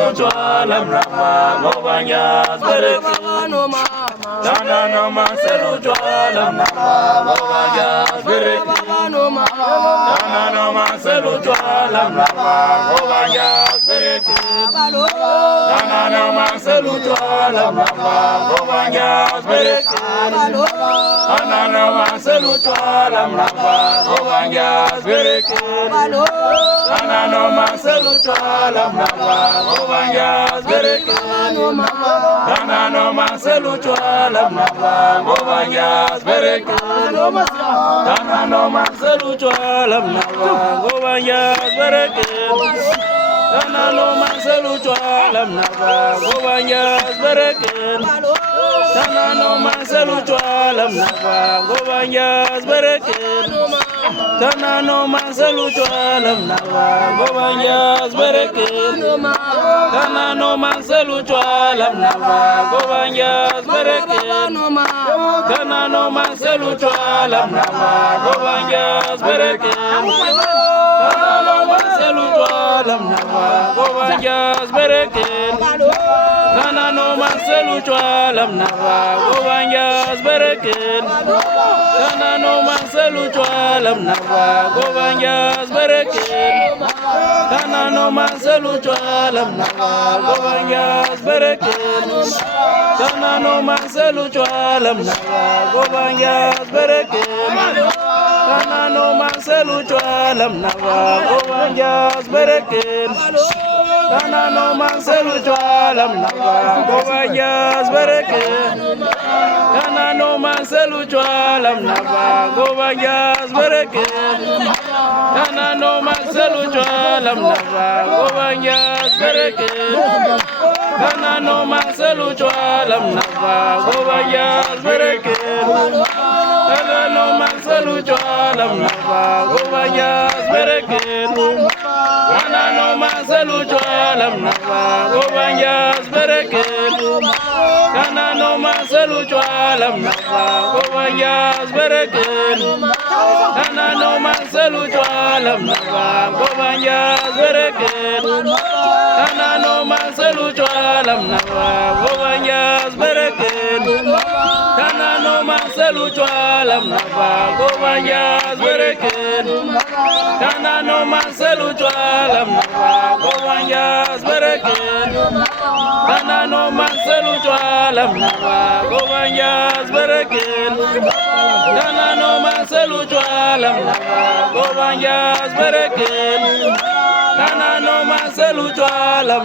manselu chwalam nama gobanyas berekin Nana no manselu chwalam nama gobanyas berekin Nana no manselu chwalam nama gobanyas berekin Nana no manselu chwalam nama gobanyas berekin Nana no manselu chwalam nama gobanyas berekin Nana no manselu chwalam nama gobanyas berekin Nana no manselu chwalam nama gobanyas berekin Nana no manselu chwalam nama gobanyas berekin Nana no manselu chwalam nama gobanyas berekin Nana no manselu chwalam nama gobanyas berekin Nana no manselu chwalam nama gobanyas berekin Nana no manselu chwalam nama gobanyas berekin Nana no manselu chwalam nama gobanyas berekin Nana no manselu chwalam nama gobanyas berekin Nana no manselu chwalam nama gobanyas berekin Nana no manselu chwalam nama gobanyas berekin Nana no manselu chwalam nama gobanyas berekin Nana no manselu chwalam nama gobanyas berekin Nana no manselu chwalam nama gobanyas berekin Nana no manselu chwalam nama gobanyas berekin Nana no manselu chwalam nama gobanyas berekin Nana no manselu chwalam nama gobanyas berekin Nana no manselu chwalam nama gobanyas berekin Nana no manselu chwalam nama gobanyas berekin Nana no manselu chwalam nama gobanyas berekin Nana no manselu chwalam nama gobanyas berekin Nana no manselu chwalam nama gobanyas berekin Nana no manselu chwalam nama gobanyas berekin Nana no manselu chwalam nama gobanyas berekin Nana no manselu chwalam nama gobanyas berekin Nana no manselu chwalam nama gobanyas berekin Nana no manselu chwalam nama gobanyas berekin Nana no manselu chwalam